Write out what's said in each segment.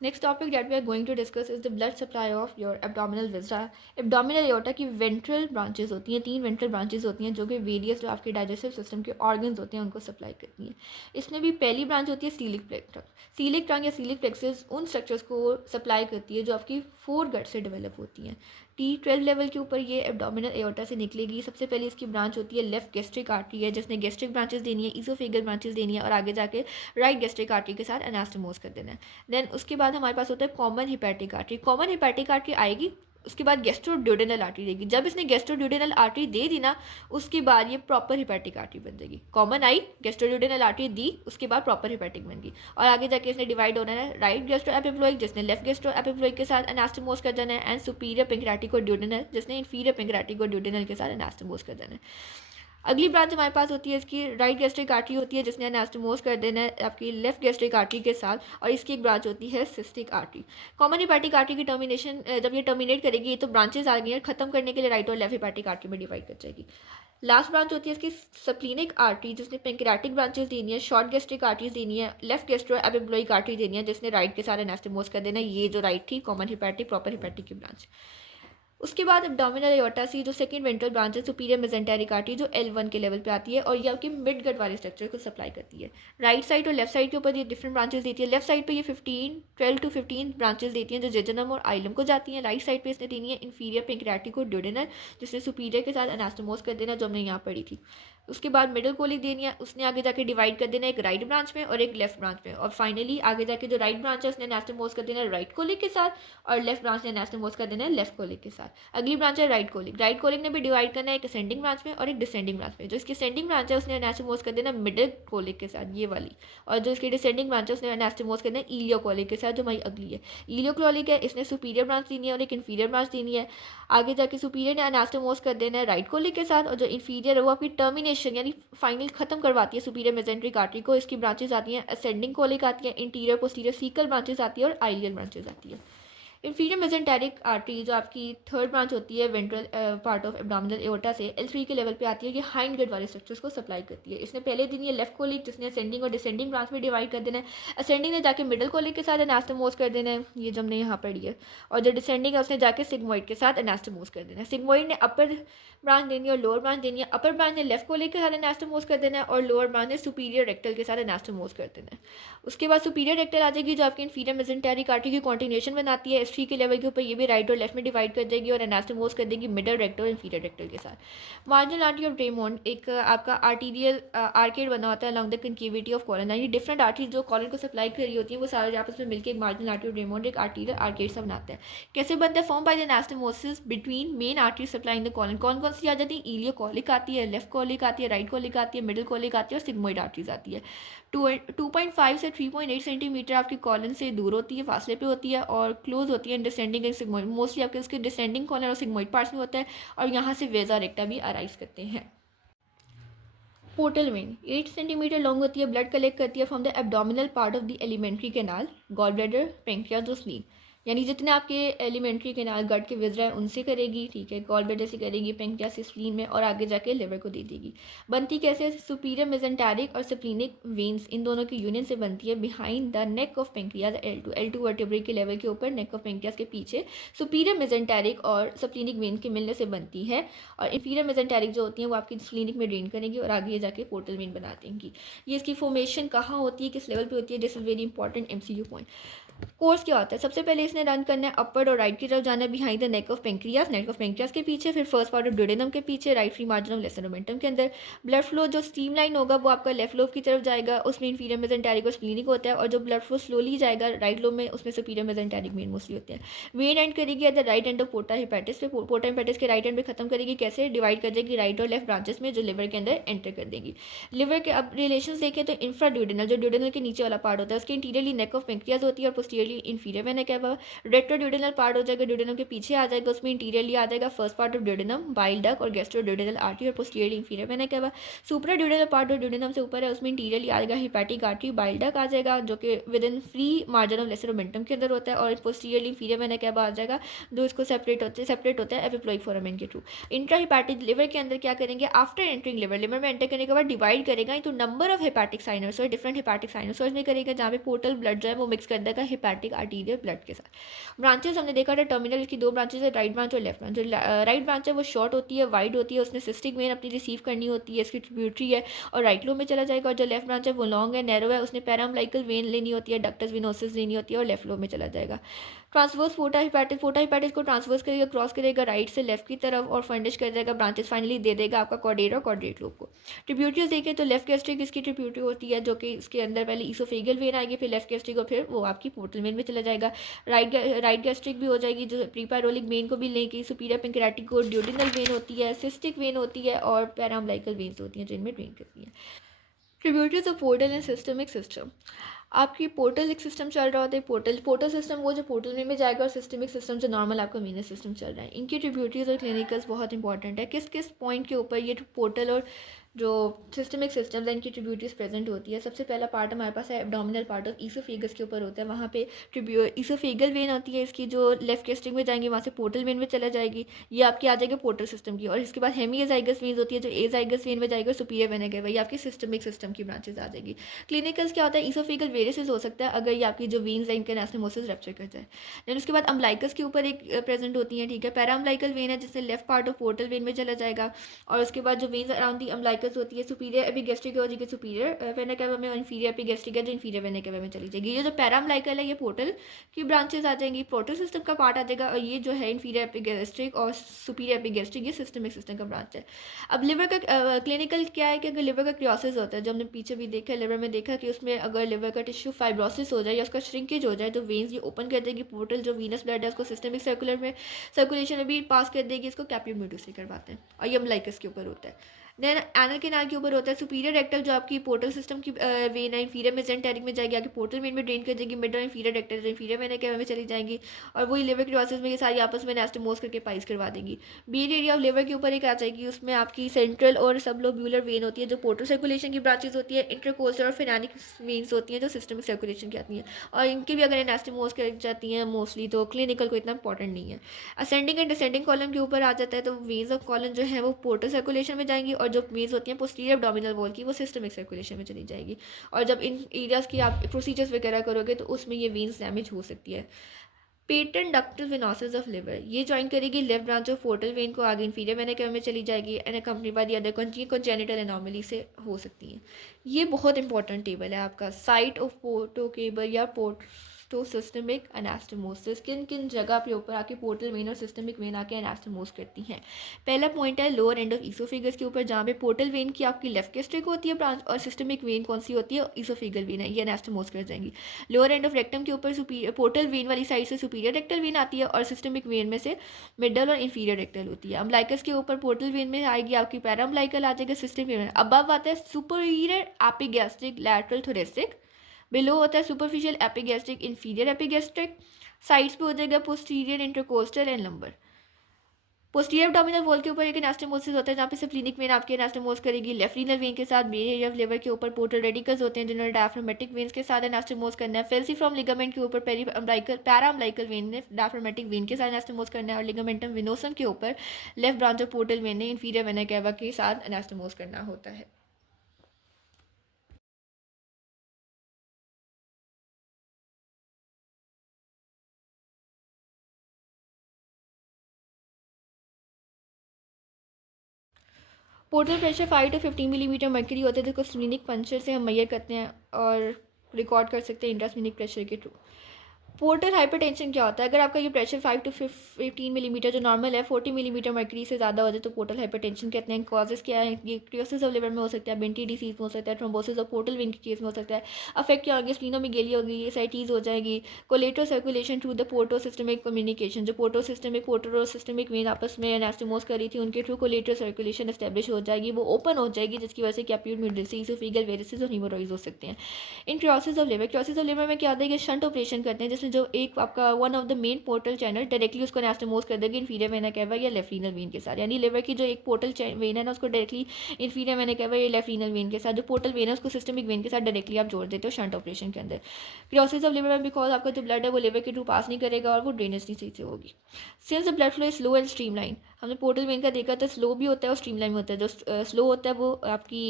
Next topic that we are going to discuss is the blood supply of your abdominal viscera. Abdominal aorta की ventral branches होती हैं, 3 ventral branches होती हैं जो कि various जो आपके डाइजेस्टिव सिस्टम के ऑर्गन्स होते हैं उनको सप्लाई करती हैं. इसमें भी पहली ब्रांच होती है सीलिक प्लेक्ट्रम. सीलिक ट्रंक या सीलिक प्लेक्सस उन स्ट्रक्चर्स को सप्लाई करती है जो आपकी फोर गट से डेवलप होती हैं. T12 लेवल के ऊपर ये एब्डोमिनल एओर्टा से निकलेगी. सबसे पहले इसकी ब्रांच होती है लेफ्ट गैस्ट्रिक आर्टरी है जिसने गैस्ट्रिक ब्रांचेस देनी है, ईसोफेगल ब्रांचेस देनी है और आगे जाके राइट गैस्ट्रिक आर्टरी के साथ एनास्टोमोस कर देना है. देन उसके बाद हमारे पास होता है common hepatic artery. Common hepatic artery आएगी, उसके बाद गैस्ट्रोड्यूडेनल आर्टरी देगी. जब इसने गैस्ट्रोड्यूडेनल आर्टरी दे दी ना, उसके बाद ये प्रॉपर हिपैटिक आर्टरी बन जाएगी. कॉमन आई, गैस्ट्रोड्यूडेनल आर्टरी दी, उसके बाद प्रॉपर हिपैटिक बन गई. और आगे जाके इसने डिवाइड होना है राइट गैस्ट्रो एपिफ्लोइक जिसने लेफ्ट गैस्ट्रो एपिफ्लोइक के साथ एनास्टोमोस कर देना है, एंड सुपीरियर पेंक्रेटिको ड्यूडेनल जिसने इन्फीरियर पेंक्रेटिको ड्यूडेनल के साथ एनास्टोमोस कर देना है. अगली ब्रांच हमारे पास होती है इसकी राइट गैस्ट्रिक आर्टरी होती है जिसने एनास्टोमोस कर देना है आपकी लेफ्ट गैस्ट्रिक आर्टरी के साथ, और इसकी एक ब्रांच होती है cystic artery. Common hepatic artery की टर्मिनेशन जब ये टर्मिनेट करेगी तो ब्रांचेस आ गई हैं, खत्म करने के लिए राइट और लेफ्ट हिपैटिक आर्टरी में डिवाइड कर जाएगी. लास्ट ब्रांच होती है इसकी सप्लीनिक आर्टरी जिसने पेंक्रेटिक ब्रांचेस देनी है, शॉर्ट गैस्ट्रिक आर्टरीज देनी है, लेफ्ट गैस्ट्रो एपिब्लोइक आर्टरी देनी है जिसने राइट के साथ एनास्टोमोस कर देना है. ये जो राइट थी कॉमन हिपैटिक प्रॉपर हिपैटिक की ब्रांच. उसके बाद एब्डोमिनल एओर्टा सी जो सेकंड वेंट्रल ब्रांच है सुपीरियर मेजेंटेरिक आर्टरी जो L1 के लेवल पे आती है और ये आपकी मिड गट वाले स्ट्रक्चर को सप्लाई करती है. राइट साइड और लेफ्ट साइड के ऊपर ये डिफरेंट ब्रांचेस देती है. लेफ्ट साइड पे ये 12 to 15 ब्रांचेस देती हैं जो जेजनम और आइलम को जाती हैं. राइट साइड पे इसने देनी है इन्फीरियर पेंक्रेटिको ड्यूडेनल जिसने सुपीरियर के साथ एनास्टोमोस कर देना जो हमने यहाँ पढ़ी थी. उसके बाद मिडल कोलिक देनी है, उसने आगे जाके डिवाइड कर देना है एक राइट ब्रांच में और एक लेफ्ट ब्रांच में. और फाइनली आगे जाके जो राइट ब्रांच है उसने एनास्टोमोस कर देना है राइट कोलिक के साथ और लेफ्ट ब्रांच ने एनास्टोमोस कर देना है लेफ्ट कोलिक के साथ. अगली ब्रांच है राइट कोलिक. राइट कोलिक ने भी डिवाइड करना है एक असेंडिंग ब्रांच में और एक डिसेंडिंग ब्रांच में. जो इसकी असेंडिंग ब्रांच है उसने एनास्टोमोस कर देना मिडिल कोलिक के साथ, ये वाली. और जो इसकी डिसेंडिंग ब्रांच है उसने एनास्टोमोस करना है इलियो कोलिक के साथ जो हमारी अगली है. इलियो कोलिक है, इसने सुपीरियर ब्रांच देनी है और एक इन्फीरियर ब्रांच देनी है. आगे जाके सुपीरियर ने एनास्टोमोस कर देना है राइट कोलिक के साथ और जो इन्फीरियर है वो आपकी टर्मिनेशन यानी फाइनल खत्म करवाती है सुपीरियर मेजेंट्रिक आर्टरी को. इसकी ब्रांचेस आती हैं असेंडिंग कोलिक आती है, इंटीरियर पोस्टीरियर सीकल ब्रांचेस आती है और आइलियल ब्रांचेस आती है. इन्फीरियर मेजेंटेरिक आर्टरी जो आपकी थर्ड ब्रांच होती है ventral part of abdominal aorta से L3 के लेवल पे आती है. ये हाइंड गट वाले स्ट्रक्चर्स को सप्लाई करती है. इसने पहले दिन ये लेफ्ट कोलिक जिसने असेंडिंग और डिसेंडिंग ब्रांच में डिवाइड कर देना है. असेंडिंग ने जाके मिडल कोलिक के साथ एनास्टोमोस कर देना है, ये जो हमने यहाँ पढ़ी है. और जो डिसेंडिंग है उसने जाके सिग्मोइड के साथ एनास्टोमोस कर देना है. सिग्मोइड ने अपर ब्रांच देनी है और लोअर ब्रांच देनी है. अपर ब्रांच ने लेफ्ट कोलिक के साथ एनास्टोमोस कर देना है और लोअर ब्रांच ने सुपीरियर रेक्टल के साथ एनास्टोमोस कर देना है. उसके बाद सुपीरियर रेक्टल आ जाएगी जो आपकी इन्फीरियर मेजेंटेरिक आर्टरी की कॉन्टिन्यूएशन बनाती है. S3 के लेवल के ऊपर ये भी राइट और लेफ्ट में डिवाइड कर देगी और एनास्टोमोस कर देगी मिडल रेक्टल और इन्फीरियर रेक्टल के साथ. मार्जिनल आर्टरी ऑफ ड्रेमोंड एक आपका आर्टीरियल आर्केड बना होता है अलॉन्ग द कंकेविटी ऑफ कॉलन. यानी डिफरेंट आर्टरी जो कॉलन को सप्लाई कर रही होती है वो सारे आपस में मिलकर एक मार्जिनल आर्टरी ऑफ ड्रेमोंड एक आर्टीरियल आर्केड सा बनाते हैं. कैसे बनता है? Form by the anastomosis between main artery supplying the colon. कौन कौन सी आ जाती है? इलियो कोलिक आती है, लेफ्ट कोलिक आती है, राइट कोलिक आती है, मिडिल कोलिक आती है और सिग्मोइड आर्टरीज आती है. 2.5 से 3.8 सेंटीमीटर आपकी कॉलन से दूर होती है, फासले पे होती है और क्लोज होती है डिसेंडिंग एंड सिग्मोइड. मोस्टली आपके उसके डिसेंडिंग कॉलन और सिग्मोइड पार्ट्स में होता है और यहाँ से वेजा रेक्टा भी अराइज करते हैं. पोर्टल वेन 8 सेंटीमीटर लॉन्ग होती है, ब्लड कलेक्ट करती है from the abdominal part of the alimentary canal, gall bladder, pancreas और स्लीव. यानी जितने आपके एलिमेंट्री कैनाल गट के विजरा है उनसे करेगी, ठीक है, गॉल ब्लैडर से करेगी, पेंक्रियाज से स्प्लीन में और आगे जाके लिवर को दे देगी. बनती कैसे? सुपीरियर मेजेंटेरिक और सप्लीनिक वेन्स इन दोनों की यूनियन से बनती है behind the neck of pancreas L2 vertebrae के लेवल के ऊपर नेक ऑफ पेंक्रियाज के पीछे सुपीरियर मेजेंटेरिक और सप्लीनिक वेन्स के मिलने से बनती है. और इन्फीरियर मेजेंटेरिक जो होती है वो आपकी स्प्लीनिक में ड्रेन करेंगी और आगे जाके पोर्टल वेन बना देंगी. ये इसकी फॉर्मेशन कहाँ होती है, किस लेवल पे होती है? This is very important MCQ point. Course क्या होता है? सबसे पहले इसने रन करना है अपर और राइट की तरफ जाना है behind the neck of pancreas, neck of pancreas के पीछे, फिर फर्स्ट पार्ट ऑफ ड्यूडेनम के पीछे, right free margin of lesser omentum के अंदर. ब्लड फ्लो जो स्ट्रीमलाइन होगा वो आपका लेफ्ट लोब की तरफ जाएगा, उसमें इन्फीरियर मेजेंटेरिक और स्प्लीनिक होता है. और जो ब्लड फ्लो स्लोली जाएगा राइट लोब में उसमें सुपीरियर मेजेंटेरिक मेन मोस्टली होते हैं. वेन एंड करेगी at the right end of porta hepatis पे, पोर्टा हिपैटिस के राइट एंड पे खत्म करेगी. कैसे? डिवाइड कर देगी राइट और लेफ्ट ब्रांचेस में जो लिवर के अंदर एंटर कर देगी. लिवर के अब रिलेशन देखें तो इंफ्रा ड्यूडेनल जो ड्यूडेनल के नीचे वाला पार्ट होता है उसके इंटीरियरली नेक ऑफ पेंक्रियाज होती है और पोस्टीरियरली इन्फीरियर वेन है क्या. रेट्रोड्यूडेनल पार्ट हो जाएगा, ड्यूडेनम के पीछे आ जाएगा, उसमें इंटीरियरली आ जाएगा first part of duodenum, bile duct और गैस्ट्रोड्यूडेनल आर्टरी और posteriorly inferior vena cava. Supra duodenal part और ड्यूडेनम से ऊपर है, उसमें इंटीरियरली आ जाएगा हेपेटिक आर्टरी, बाइल डक्ट आ जाएगा जो कि within free margin of lesser omentum के अंदर होता है, और पोस्टीरियरली इंफीरियर वेना केवा आ जाएगा जो इसको सेपरेट होता है एपिप्लोइक फोरामेन के थ्रू। इंट्रा हेपेटिक लिवर के अंदर क्या करेंगे, आफ्टर एंटरिंग लिवर में एंटर करने के बाद डिवाइड करेगा into number of hepatic sinusoid, different hepatic sinusoid में करेगा, जहाँ पे पोर्टल ब्लड जो है वो मिक्स कर देगा हेपेटिक आर्टीरियल ब्लड के साथ। ब्रांचेस हमने देखा था टर्मिनल की दो ब्रांचेस है, राइट ब्रांच और लेफ्ट ब्रांच। जो राइट ब्रांच है वो शॉर्ट होती है, वाइड होती है, उसने सिस्टिक वेन अपनी रिसीव करनी होती है, इसकी ट्रिब्यूटरी है और राइट लोब में चला जाएगा। और जो लेफ्ट ब्रांच है वो लॉन्ग है, नैरो है, उसने पैराम्बलाइकल वेन लेनी होती है, डक्टस विनोसिस लेनी होती है और लेफ्ट लोब में चला जाएगा। ट्रांसवर्स फोटा हिपैटिस को ट्रांसवर्स करेगा, क्रॉस करेगा राइट से लेफ्ट की तरफ और फंडिश कर देगा, ब्रांचेस फाइनली दे देगा आपका कॉर्डेट और कॉर्डेट लोब को। ट्रिब्यूटरीज देखें तो लेफ्ट गैस्ट्रिक इसकी ट्रिब्यूटरी होती है, जो कि इसके अंदर पहले ईसोफेगल वेन आएगी, फिर लेफ्ट गैस्ट्रिक और फिर वो आपकी पोर्टल वेन में चला जाएगा। राइट गैस्ट्रिक भी हो जाएगी जो प्रीपायरोलिक वेन को भी लेंगी, सुपीरियर पेंक्रेटिक को ड्यूडिनल वेन होती है, सिस्टिक वेन होती है और पैराम्बलाइकल वेन्स होती हैं जिनमें ड्रेन करती हैं। Tributaries of portal and systemic system. आपकी पोर्टल एक सिस्टम चल रहा होता है, पोर्टल सिस्टम वो जो पोर्टल में जाएगा, और सिस्टमिक सिस्टम जो नॉर्मल आपका वीनस सिस्टम चल रहा है। इनकी ट्रिब्यूटरीज और क्लिनिकल्स बहुत इंपॉर्टेंट है, किस किस पॉइंट के ऊपर ये पोर्टल और जो सिस्टमिक सिस्टम है इनकी ट्रिब्यूटरीज प्रेजेंट होती है। सबसे पहला पार्ट हमारे पास है एब्डोमिनल पार्ट ऑफ ईसोफेगस के ऊपर होता है, वहाँ पे ईसोफेगल वेन होती है इसकी, जो लेफ्ट गैस्ट्रिक में जाएंगी वहाँ से पोर्टल वेन में चला जाएगी, ये आपकी आ जाएगी पोर्टल सिस्टम की। और इसके बाद हेमीजाइगस वेन होती है जो एजाइगस वेन में जाएगी और सुपीरियर वेन है, ये आपकी सिस्टमिक सिस्टम की ब्रांचेज आ जाएगी। क्लिनिकल्स क्या होता है, ईसोफेगल वेरिसेस हो सकता है अगर ये आपकी जो वेन्स लाइन के एनास्टोमोसिस रप्चर कर जाए। देन उसके बाद अम्बलाइकस के ऊपर एक प्रेजेंट होती है, ठीक है। पैराम्बलाइकल वेन है जिससे left part of portal vein में चला जाएगा, और उसके बाद जो वेन्स अराउंड दी अम्बलाइकस होती है, सुपीरियर एपिगैस्ट्रिक हो जाएगी, सुपीरियर वेना केवा में, और इंफीरियर एपिगैस्ट्रिक है जो इंफीरियर वेना केवा में चली जाएगी। ये जो पैराम्बलाइकल है ये पोर्टल की ब्रांचेस आ जाएंगी, पोर्टल सिस्टम का पार्ट आ जाएगा, और ये जो है इंफीरियर एपिगैस्ट्रिक और सुपीरियर एपिगैस्ट्रिक ये सिस्टमिक सिस्टम का ब्रांच है। अब लिवर का क्लिनिकल क्या है कि अगर लिवर का क्रियोसिस होता है, जो हमने पीछे भी देखा है लिवर में देखा कि उसमें अगर लिवर का टिश्यू फाइब्रोसिस हो जाए या उसका श्रिंकेज हो जाए तो वेन्स ये ओपन कर देगी, पोर्टल जो वीनस ब्लड है उसको सिस्टमिक सर्कुलेशन में भी पास कर देगी, इसको कैप्यूमिटू से करवाते हैं, और ये अम्बलाइकस के ऊपर होता है। देन एनल कैनाल के ऊपर होता है सुपीरियर रेक्टल, जो आपकी पोर्टल सिस्टम की वेन है, इंफीरियर मेसेंटेरिक में जाएगी, आगे पोर्टल वेन में ड्रेन कर जाएगी, मिड और इंफीरियर रेक्टल जो इंफीरियर वेन है में चली जाएंगी, और वही लिवर क्रियोसिस में ये सारी आपस में एनास्टोमोस करके पाइस करवा देंगी। बीड एरिया ऑफ लिवर के ऊपर एक आ जाएगी, उसमें आपकी सेंट्रल और सबलोब्यूलर वेन होती है जो पोर्टल सर्कुलेशन की ब्रांचेज होती है, इंटरकोस्टल और फिनानिक वेन्स होती हैं जो सिस्टमिक सर्कुलेशन की आती हैं, और इनकी भी अगर एनास्टोमोस कर जाती हैं मोस्टली तो क्लिनिकल को इतना इंपॉर्टेंट नहीं है। असेंडिंग एंड डिसेंडिंग कॉलम के ऊपर आ जाता है, तो वेन्स ऑफ कॉलम जो है वो पोर्टल सर्कुलेशन में जाएंगी, और जो वेन्स होती हैं पोस्टीरियर एब्डोमिनल वॉल की वो सिस्टमिक सर्कुलेशन में चली जाएगी, और जब इन एरियाज की आप प्रोसीजर्स वगैरह करोगे तो उसमें ये वेन्स डैमेज हो सकती है। Patent ductal venosus of liver, ये ज्वाइन करेगी left branch of portal vein को, आगे इंफीरियर वेना केवा में चली जाएगी, and accompany by the other congenital anomaly से हो सकती हैं। ये बहुत इंपॉर्टेंट टेबल है आपका, साइट ऑफ पोर्टो केबल या पोर्टो सिस्टमिक एनास्टोमोसिस, किन किन जगह पे ऊपर आके पोर्टल वेन और सिस्टमिक वेन आके एनास्टोमोस करती हैं। पहला पॉइंट है लोअर एंड ऑफ ईसोफिगस के ऊपर, जहाँ पे पोर्टल वेन की आपकी लेफ्ट गैस्ट्रिक होती है ब्रांच, और सिस्टमिक वेन कौन सी होती है, ईसोफिगल वेन है, ये एनास्टोमोस कर जाएंगी। लोअर एंड ऑफ रेक्टम के ऊपर पोर्टल वेन वाली साइड से सुपीरियर रेक्टल वेन आती है, और सिस्टमिक वेन में से मिडल और इंफीरियर रेक्टल होती है। अम्बलाइकस के ऊपर पोर्टल वेन में आएगी आपकी पैराम्बलाइकल आ जाएगा, सिस्टमिक वेन अबव आता है superior epigastric lateral thoracic, below होता है superficial epigastric inferior epigastric, sides पे हो जाएगा posterior intercostal and lumbar. Posterior abdominal wall के ऊपर एक एनास्टोमोसिस होता है जहाँ पे स्प्लीनिक वेन आपके एनास्टोमोस करेगी, लेफ्ट रीनल वेन के साथ मेन एरिया ऑफ लिवर के ऊपर पोर्टल रेडिकल्स होते हैं जिन्होंने डायफ्रामेटिक वेन्स के साथ एनास्टोमोस करना है। फेल्सिफ्रॉम लिगामेंट के ऊपर पैराम्बलाइकल वेन ने डायफ्रामेटिक वेन के साथ एनास्टोमोस करना है, और लिगामेंटम विनोसम के ऊपर left branch of portal vein ने इंफीरियर वेना केवा के साथ एनास्टोमोस करना होता है। Portal pressure 5 to 15 millimetre mercury होता है, जिसको स्प्लीनिक पंचर से हम मेजर करते हैं और रिकॉर्ड कर सकते हैं इंट्रास्प्लीनिक प्रेशर के थ्रू। पोर्टल हाइपरटेंशन क्या होता है, अगर आपका ये प्रेशर 5 to 15 मिलीमीटर जो नॉर्मल है 40 मिलीमीटर मर्करी से ज़्यादा हो जाए तो पोर्टल हाइपरटेंशन कहते हैं। कॉजेज़ क्या है, ये क्रियोसिस ऑफ लिवर में हो सकता है, बेंटी डिसीज में हो सकता है, थ्रोम्बोसिस ऑफ पोर्टल वेन की केस में हो सकता है। अफेक्ट क्या होगी, स्प्लीनोमेगाली होगी, एसाइटीज़ हो जाएगी, collateral circulation through the porto systemic communication, जो पोर्टो सिस्टमिक वेन आपस में एनास्टोमोस करी थी उनके थ्रू कोलेटो सर्कुलेशन एस्टेब्लिश हो जाएगी, वो ओपन हो जाएगी, जिसकी वजह से कैप्यूल ईसोफेगल वेरिसेस और हीमोरॉइड्स हो सकते हैं। इन क्रियोसिस ऑफ लिवर में क्या होता है कि शंट ऑपरेशन करते हैं, जिसमें में जो एक आपका one of the main portal channel directly उसको एनास्टोमोस कर देगी इन्फीरियर वेना कैवा या लेफ्ट रीनल वेन के साथ, यानी लिवर की जो एक पोर्टल वेन है ना उसको डायरेक्टली इन्फीरियर वेना कैवा या लेफ्ट रीनल वेन के साथ, जो पोर्टल वेन है उसको सिस्टमिक वेन के साथ डायरेक्टली आप जोड़ देते हो शंट ऑपरेशन के अंदर। क्रियोसिस ऑफ लिवर में बिकॉज आपका जो ब्लड है वो लिवर के थ्रू पास नहीं करेगा और वो ड्रेनेज नहीं सही से होगी। Since the blood flow is slow and streamline, हमने पोर्टल वेन का देखा था स्लो भी होता है और स्ट्रीमलाइन होता है। जो स्लो होता है वो आपकी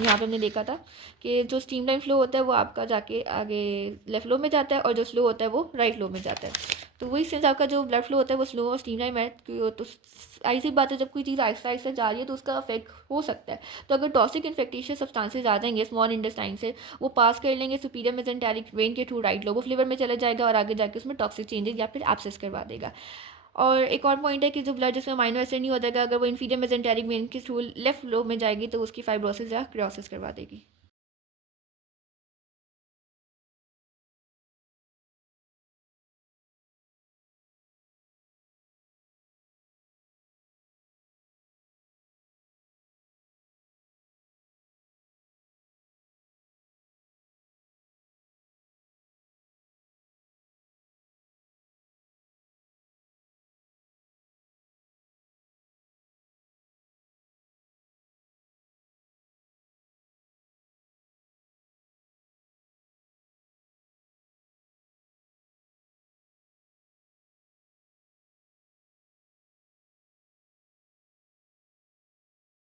यहाँ पे हमने देखा था कि जो स्ट्रीमलाइन फ्लो होता है वो आपका जाके आगे लेफ्ट फ्लो में जाता है और जो स्लो होता है वो राइट फ्लो में जाता है। तो वही सेंस आपका जो ब्लड फ्लो होता है वो स्लो और स्ट्रीमलाइन है, तो ऐसी बात है जब कोई चीज़ आहिस्ता आहिस्ता जा रही है तो उसका अफेक्ट हो सकता है। तो अगर टॉक्सिक इन्फेक्टिशियस सब्सटेंसेस आ जाएंगे स्मॉल इंटेस्टाइन से, वो पास कर लेंगे सुपीरियर मेसेंटेरिक वेन के through right lobe of liver में चला जाएगा और आगे जाके उसमें टॉक्सिक चेंजेस या फिर एब्सेस करवा देगा। और एक और पॉइंट है कि जो ब्लड जिसमें अमाइनो एसिड नहीं हो जाएगा, अगर वो इन्फीरियर मेसेंटेरिक वेन के थ्रू लेफ्ट लोब में जाएगी तो उसकी फाइब्रोसिस या क्रियोसिस करवा देगी।